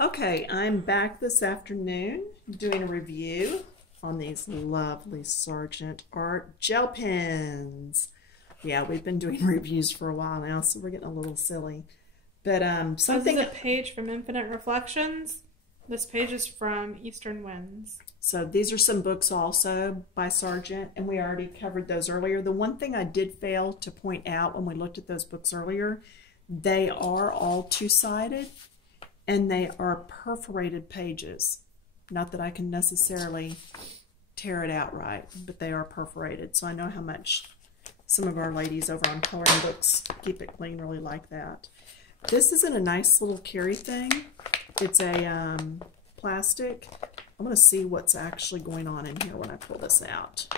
Okay, I'm back this afternoon doing a review on these lovely Sargent art gel pens. Yeah, we've been doing reviews for a while now, so we're getting a little silly. But something. This is a page from Infinite Reflections. This page is from Eastern Winds. So these are some books also by Sargent, and we already covered those earlier. The one thing I did fail to point out when we looked at those books earlier, they are all two-sided. And they are perforated pages. Not that I can necessarily tear it out right, but they are perforated. So I know how much some of our ladies over on Coloring Books Keep It Clean really like that. This is in a nice little carry thing. It's a plastic. I'm going to see what's actually going on in here when I pull this out.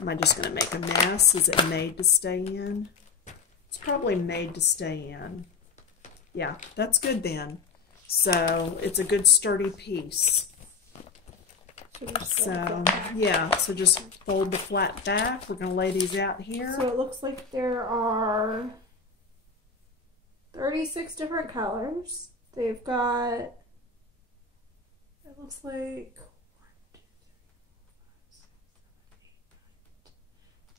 Am I just going to make a mess? Is it made to stay in? It's probably made to stay in. Yeah, that's good then. So it's a good sturdy piece. So yeah, so just fold the flat back. We're going to lay these out here. So it looks like there are 36 different colors. They've got, it looks like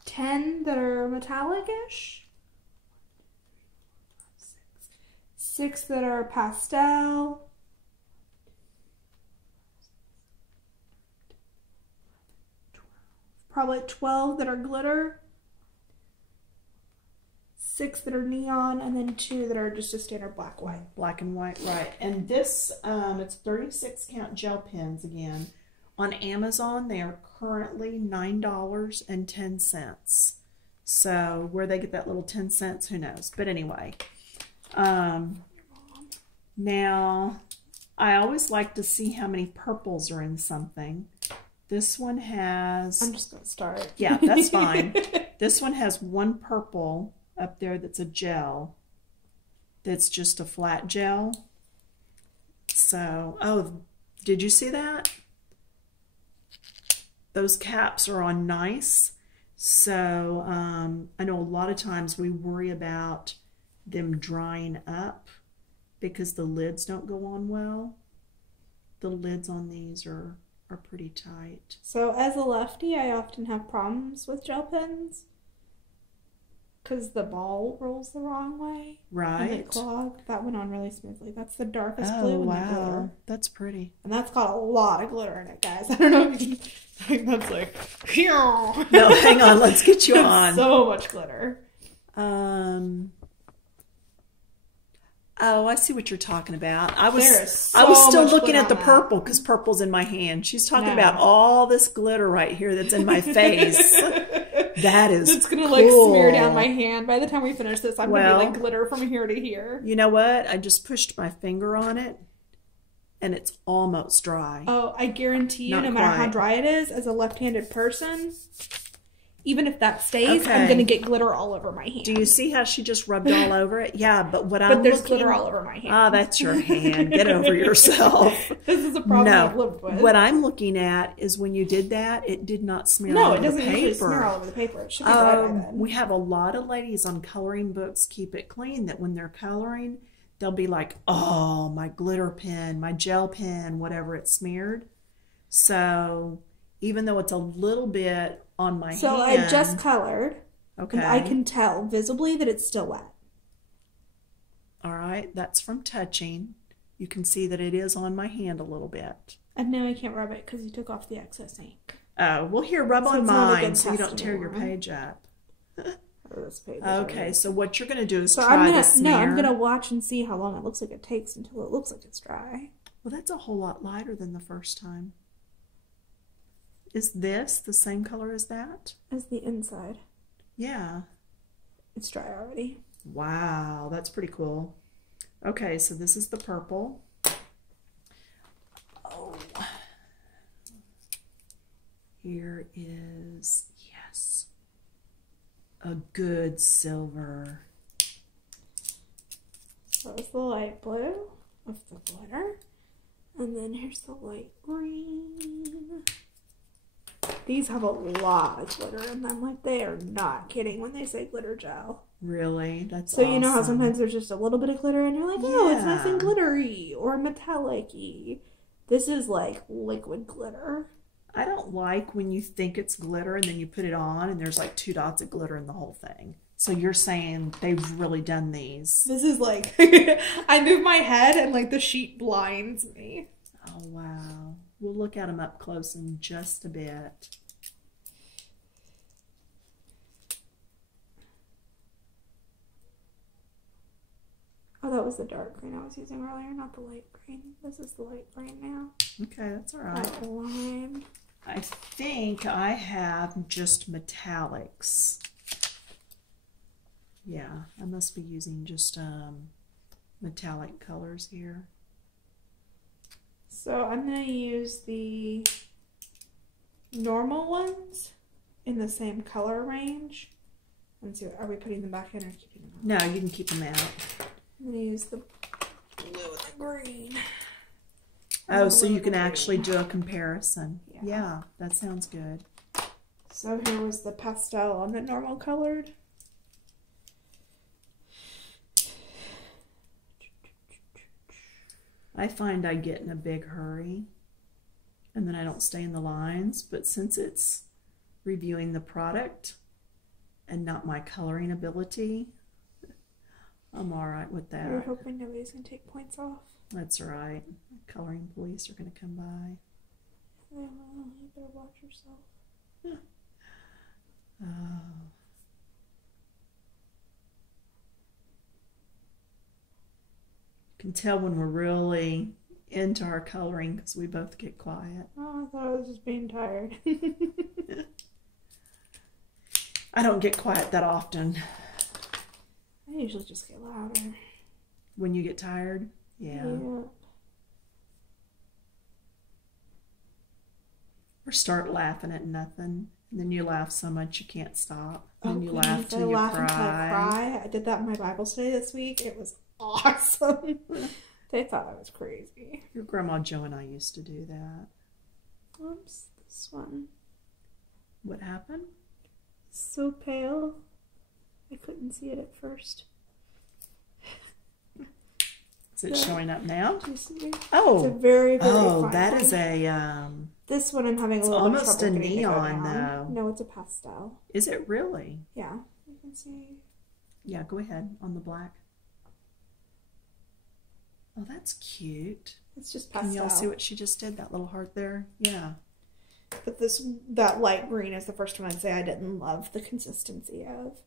10 that are metallic-ish. 6 that are pastel. Probably 12 that are glitter. 6 that are neon, and then 2 that are just a standard black white. Black and white, right. And this, it's 36 count gel pens again. On Amazon, they are currently $9.10. So where they get that little 10 cents, who knows? But anyway. Now, I always like to see how many purples are in something. This one has... I'm just going to start. Yeah, that's fine. This one has one purple up there that's a gel. That's just a flat gel. So, oh, did you see that? Those caps are on nice. So, I know a lot of times we worry about them drying up because the lids don't go on well. The lids on these are pretty tight. So as a lefty, I often have problems with gel pens because the ball rolls the wrong way. Right. And they clog. That went on really smoothly. That's the darkest blue in the glitter. That's pretty. And that's got a lot of glitter in it, guys. I don't know if you can, that's like, no, hang on, let's get you on. So much glitter. Oh, I see what you're talking about. I was still looking at the purple because purple's in my hand. She's talking about all this glitter right here that's in my face. That is It's going to cool. like smear down my hand. By the time we finish this, I'm going to be like glitter from here to here. You know what? I just pushed my finger on it and it's almost dry. Oh, I guarantee you, no matter how dry it is, as a left-handed person, even if that stays, I'm going to get glitter all over my hand. Do you see how she just rubbed all over it? Yeah, but there's glitter all over my hand. Ah, that's your hand. Get over yourself. This is a problem I've lived with. What I'm looking at is when you did that, it did not smear all over the paper. No, it doesn't usually smear all over the paper. It should be dry by then. We have a lot of ladies on Coloring Books Keep It Clean that when they're coloring, they'll be like, oh, my glitter pen, my gel pen, whatever, it smeared. So even though it's a little bit on my hand. So I just colored. Okay. And I can tell visibly that it's still wet. All right. That's from touching. You can see that it is on my hand a little bit. And now I can't rub it because you took off the excess ink. Oh, well, here, rub on mine so you don't tear your page up. This page okay, so what you're going to do is try the smear. No, I'm going to watch and see how long it looks like it takes until it looks like it's dry. Well, that's a whole lot lighter than the first time. Is this the same color as that? As the inside. Yeah. It's dry already. Wow, that's pretty cool. Okay, so this is the purple. Oh. Here is, yes, a good silver. So it's the light blue of the glitter. And then here's the light green. These have a lot of glitter in them. Like, they are not kidding when they say glitter gel. Really? That's so awesome. You know how sometimes there's just a little bit of glitter and you're like, oh, it's nice and glittery or metallic-y. This is like liquid glitter. I don't like when you think it's glitter and then you put it on and there's like 2 dots of glitter in the whole thing. So you're saying they've really done these. This is like, I move my head and like the sheet blinds me. Oh, wow. We'll look at them up close in just a bit. Oh, that was the dark green I was using earlier, not the light green. This is the light green now. Okay, that's all right. That line. I think I have just metallics. Yeah, I must be using just metallic colors here. So I'm going to use the normal ones in the same color range. Let's see, are we putting them back in or keeping them out? No, you can keep them out. I'm going to use the blue and the green. Oh, so you can actually do a comparison. Yeah, that sounds good. So here was the pastel on the normal colored. I find I get in a big hurry and then I don't stay in the lines, but since it's reviewing the product and not my coloring ability, I'm all right with that. We're hoping nobody's going to take points off. That's all right. Coloring police are going to come by. You better watch yourself. Oh. Can tell when we're really into our coloring because we both get quiet. Oh, I thought I was just being tired. I don't get quiet that often. I usually just get louder. When you get tired? Yeah. Or start laughing at nothing. And then you laugh so much you can't stop. And then you laugh till you cry. I did that in my Bible study this week. It was awesome. They thought I was crazy. Your grandma Jo and I used to do that. Oops, this one. What happened? So pale. I couldn't see it at first. Is it showing up now? Do you see? Oh. It's a very, very Oh, fine that line. is a This one I'm having a little bit of trouble almost a getting to go neon down. though. No, it's a pastel. Is it really? Yeah, you can see. Yeah, go ahead on the black. Oh, that's cute. It's just pastel. Can y'all see what she just did? That little heart there? Yeah. But that light green is the first one I'd say I didn't love the consistency of.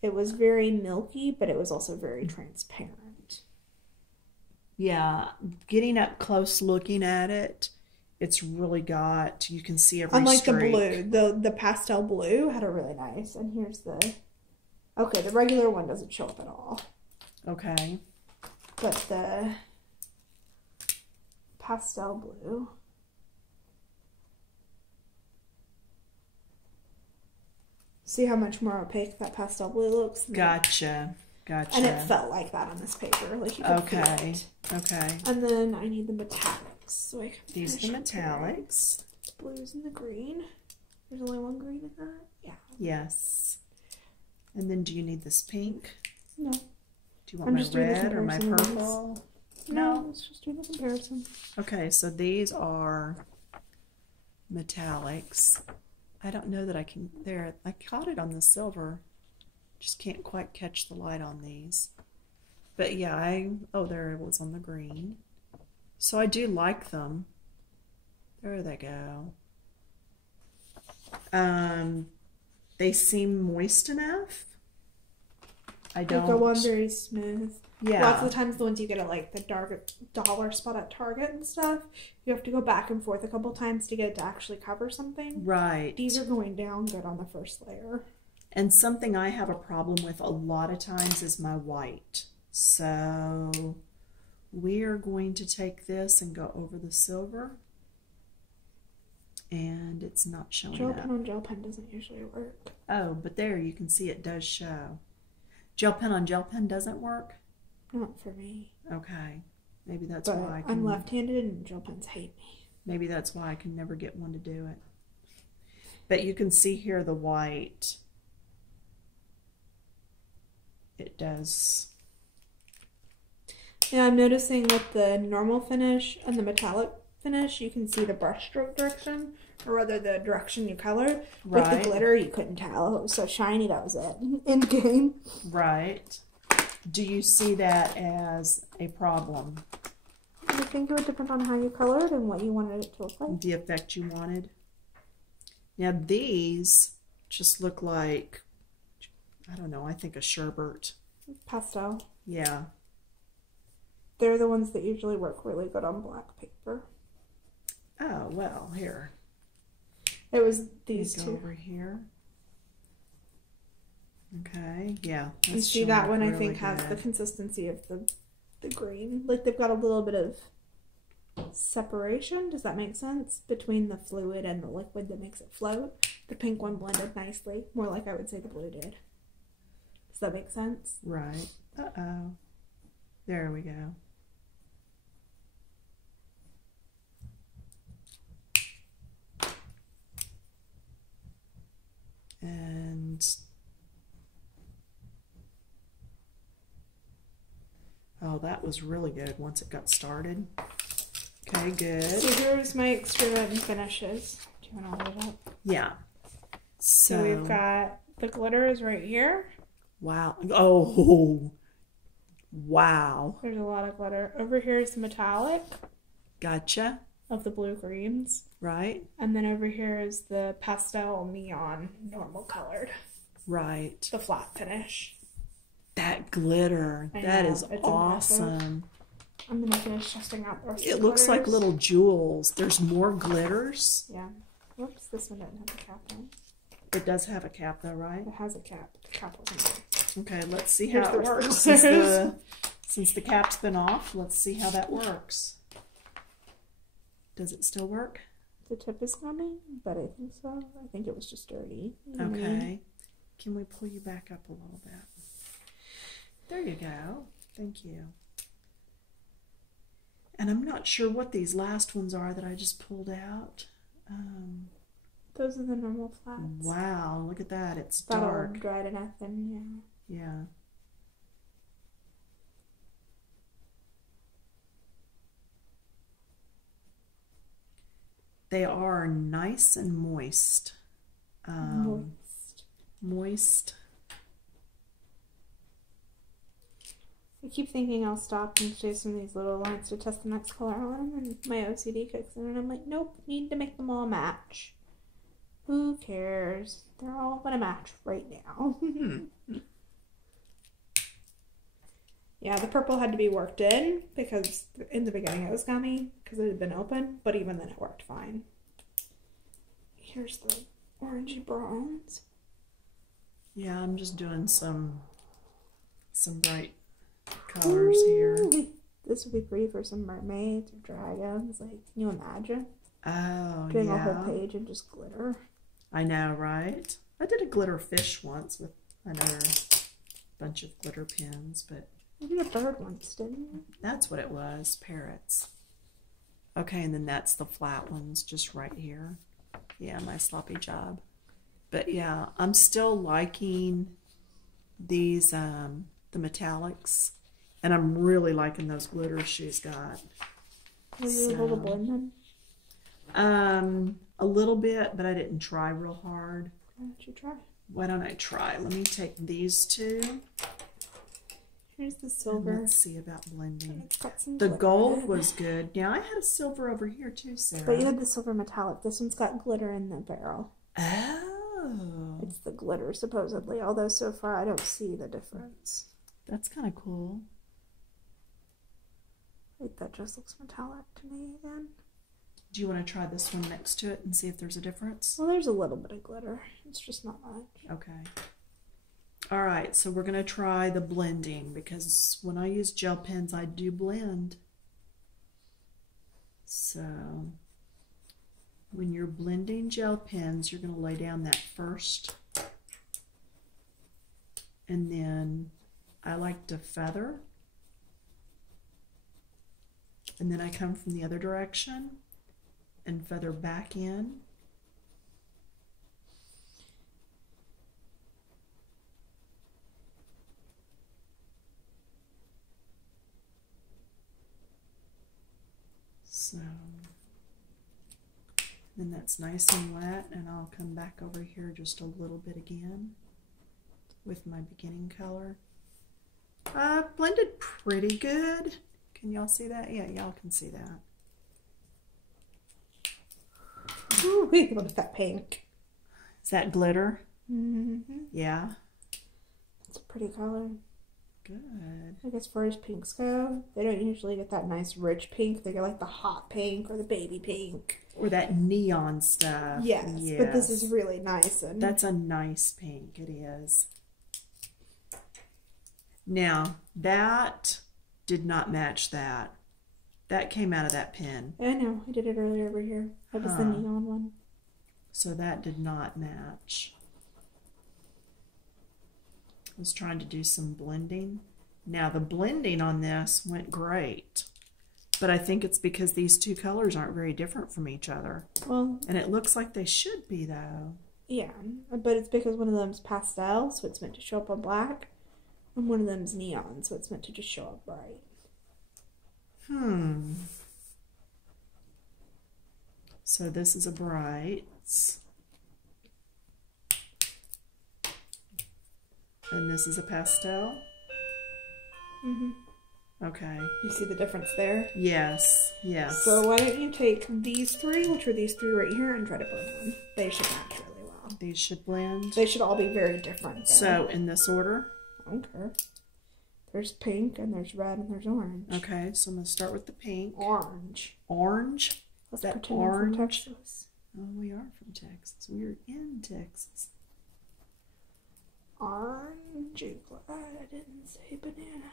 It was very milky, but it was also very transparent. Yeah, getting up close looking at it, it's really got, you can see every Unlike streak. the blue, the pastel blue had a really nice, and here's the, okay, the regular one doesn't show up at all. Okay. But the pastel blue. See how much more opaque that pastel blue looks? Gotcha. Gotcha. And it felt like that on this paper. Like you could feel it. Okay. And then I need the metallics. So I can These are the metallics. The blues and the green. There's only one green in that? Yeah. Yes. And then do you need this pink? No. Do you want my red or my purple? No, let's just do the comparison. Okay, so these are metallics. I don't know that I can, there, I caught it on the silver. Just can't quite catch the light on these. But yeah, oh, there it was on the green. So I do like them. There they go. They seem moist enough. I don't. They go on very smooth. Yeah. Lots of the times the ones you get at like the dollar spot at Target and stuff, you have to go back and forth a couple times to get it to actually cover something. Right. These are going down good on the first layer. And something I have a problem with a lot of times is my white. So we are going to take this and go over the silver. And it's not showing Gel up. pen on gel pen doesn't usually work. Oh, but there you can see it does show. Gel pen on gel pen doesn't work? Not for me. Okay. Maybe that's why I can... I'm left-handed and gel pens hate me. Maybe that's why I can never get one to do it. But you can see here the white. It does. Yeah, I'm noticing with the normal finish and the metallic finish, you can see the brushstroke direction, or rather the direction you colored. Right. With the glitter, you couldn't tell. It was so shiny, that was it. In game. Right. Do you see that as a problem? I think it would depend on how you colored and what you wanted it to look like. The effect you wanted. Now these just look like, I don't know, I think a sherbet. Pastel. Yeah. They're the ones that usually work really good on black paper. Oh, well, here. It was these Go two. over here. Okay, yeah. You see that one, I really think, has the good. consistency of the green. Like, they've got a little bit of separation. Does that make sense? Between the fluid and the liquid that makes it float. The pink one blended nicely. More like I would say the blue did. Does that make sense? Right. Uh-oh. There we go. And oh, that was really good once it got started. Okay, good. So here's my experiment and finishes. Do you want to hold it up? Yeah. So we've got the glitter is right here. Wow. Oh, wow. There's a lot of glitter. Over here is the metallic Gotcha. of the blue greens. Right. And then over here is the pastel neon normal colored. Right. The flat finish. That glitter. I That know, is it's awesome. I'm going to finish testing out the rest of It the looks like glitters. little jewels. There's more glitters. Yeah. Whoops, this one doesn't have a cap on. It does have a cap though, right? It has a cap. The cap wasn't there. Okay, let's see Here's how the it works. glitters. Since the cap's been off, let's see how that works. Does it still work? The tip is gummy, but I think so. I think it was just dirty. You know what I mean? Okay. Can we pull you back up a little bit? There you go. Thank you. And I'm not sure what these last ones are that I just pulled out. Those are the normal flats. Wow, look at that. It's That all dark. dried enough, and yeah. Yeah. They are nice and moist. Moist. I keep thinking I'll stop and chase some of these little lines to test the next color on them, and my OCD kicks in, and I'm like, nope, need to make them all match. Who cares? They're all gonna match right now. Yeah, the purple had to be worked in because in the beginning it was gummy because it had been open, but even then it worked fine. Here's the orangey bronze. Yeah, I'm just doing some bright colors here. This would be pretty for some mermaids or dragons. Like, can you imagine? Oh, Doing yeah. a whole page in just glitter. I know, right? I did a glitter fish once with another bunch of glitter pins, but You did a bird once, didn't you? that's what it was, parrots. Okay, and then that's the flat ones just right here. Yeah, my sloppy job. But yeah, I'm still liking these, the metallics, and I'm really liking those glitters she's got. Were you able to blend them? A little bit, but I didn't try real hard. Why don't you try? Why don't I try? Let me take these two. Here's the And silver. let's see about blending. It's got some The glitter in gold it. was good. Now I had a silver over here too, Sarah. But you had the silver metallic. This one's got glitter in the barrel. Oh, It's the glitter, supposedly. Although so far I don't see the difference. that's kind of cool. Like, that just looks metallic to me again. Do you want to try this one next to it and see if there's a difference? Well, there's a little bit of glitter. It's just not much. Okay. All right, so we're going to try the blending because when I use gel pens, I do blend. So when you're blending gel pens, you're going to lay down that first. And then I like to feather. And then I come from the other direction and feather back in. So then that's nice and wet, and I'll come back over here just a little bit again with my beginning color. Blended pretty good. Can y'all see that? Yeah, y'all can see that. Ooh, look at that pink. Is that glitter? Mm-hmm. Yeah. It's a pretty color. Good. Like as far as pinks go, they don't usually get that nice rich pink. They get like the hot pink or the baby pink. Or that neon stuff. Yes, yes. but this is really nice. And that's a nice pink. It is. Now, that did not match that. That came out of that pen. I know. I did it earlier over here. That was the neon one. So that did not match. I was trying to do some blending. Now, the blending on this went great. But I think it's because these two colors aren't very different from each other. Well, and it looks like they should be, though. Yeah, but it's because one of them's pastel, so it's meant to show up on black. And one of them's neon, so it's meant to just show up bright. So this is a bright. And this is a pastel? Mm-hmm. Okay. You see the difference there? Yes, yes. So why don't you take these three, which are these three right here, and try to blend them. They should match really well. These should blend? They should all be very different. Though. So in this order? I don't care. There's pink, and there's red, and there's orange. Okay, so I'm going to start with the pink. Orange. Orange? Let's that pretend orange? We're from Texas. Oh, we are from Texas. We are in Texas. Orange. Glad I didn't say banana.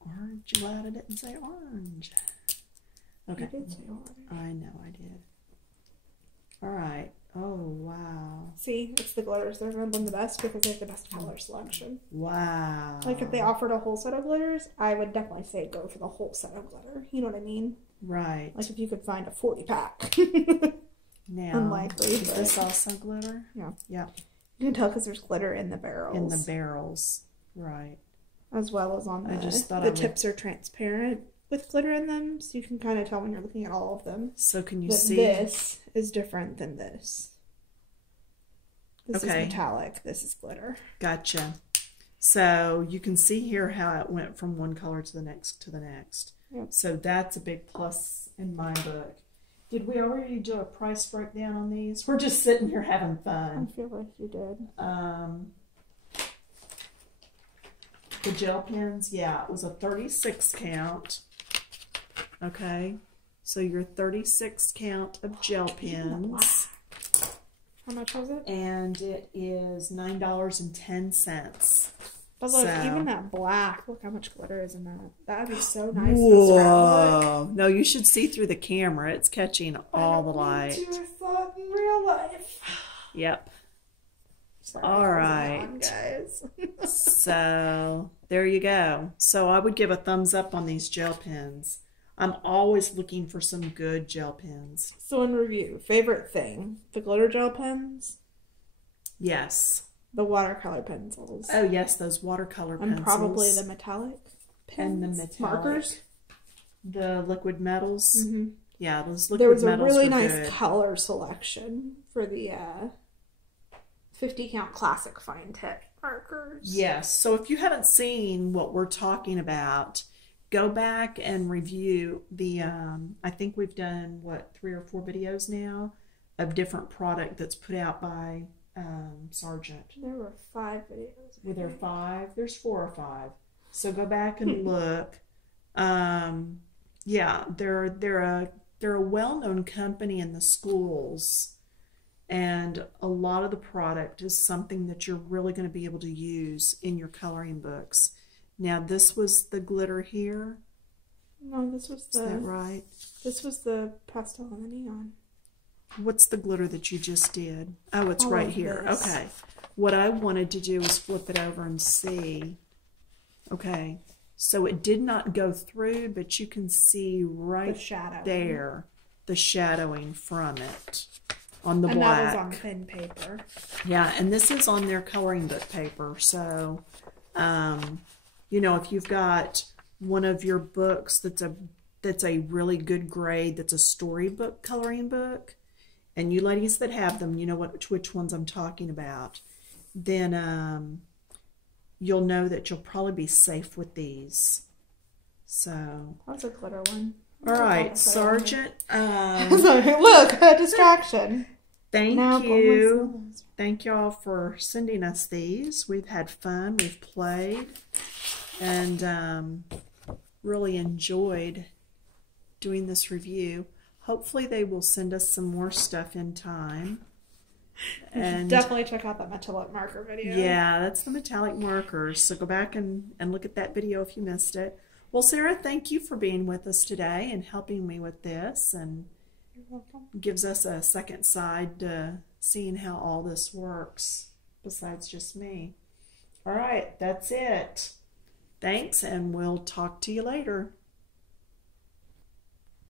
Orange. Glad I didn't say orange. Okay. You did say orange. I know I did. All right. Oh, wow. See, it's the glitters. They're going to blend the best because they have the best color selection. Wow. Like if they offered a whole set of glitters, I would definitely say go for the whole set of glitter. You know what I mean? Right. Like if you could find a 40 pack. Now, unlikely. Is this also glitter? Yeah. Yeah. You can tell because there's glitter in the barrels. In the barrels. Right. As well as on the, I just thought the tips are transparent with glitter in them, so you can kind of tell when you're looking at all of them. So can you that see? This is different than this. This okay. is metallic. This is glitter. Gotcha. So you can see here how it went from one color to the next to the next. Yep. So that's a big plus in my book. Did we already do a price breakdown on these? We're just sitting here having fun. I feel like you did. The gel pens, yeah, it was a 36 count. Okay, so your 36 count of gel pens. How much was it? And it is $9.10. But look, so, even that black, look how much glitter is in that. That would be so nice. Whoa! No, you should see through the camera. It's catching all the light. I thought in real life. Yep. Sorry, all right, on, guys. So there you go. So I would give a thumbs up on these gel pens. I'm always looking for some good gel pens. So in review, favorite thing, the glitter gel pens? Yes. The watercolor pencils. Oh yes, those watercolor pencils. And probably the metallic pens. And the metallic. Markers. The liquid metals. Mm-hmm. Yeah, those liquid metals. There was a metals really were nice good. color selection for the 50 count classic fine tip markers. Yes. So if you haven't seen what we're talking about, go back and review the, I think we've done, 3 or 4 videos now of different product that's put out by Sargent. There were 5 videos. Were there 5? There's 4 or 5. So go back and look. Yeah, they're a well-known company in the schools, and a lot of the product is something that you're really going to be able to use in your coloring books. Now, this was the glitter here. No, this was the... Is that right? This was the pastel and the neon. What's the glitter that you just did? Oh, it's right here. This. Okay. What I wanted to do is flip it over and see. Okay. So it did not go through, but you can see right there the shadowing from it on the black. And that was on pen paper. Yeah, and this is on their coloring book paper. So, you know, if you've got one of your books that's a that's a really good grade, that's a storybook coloring book, and you ladies that have them, you know which ones I'm talking about, then you'll know that you'll probably be safe with these. So That's a glitter one. all right, Sargent. Sorry, look, a distraction. Thank you. Thank y'all for sending us these. We've had fun. We've played and really enjoyed doing this review. Hopefully they will send us some more stuff in time. And definitely check out that metallic marker video. Yeah, that's the metallic markers. So go back and look at that video if you missed it. Well, Sarah, thank you for being with us today and helping me with this, and You're welcome. gives us a second side to seeing how all this works besides just me. All right, that's it. Thanks, and we'll talk to you later.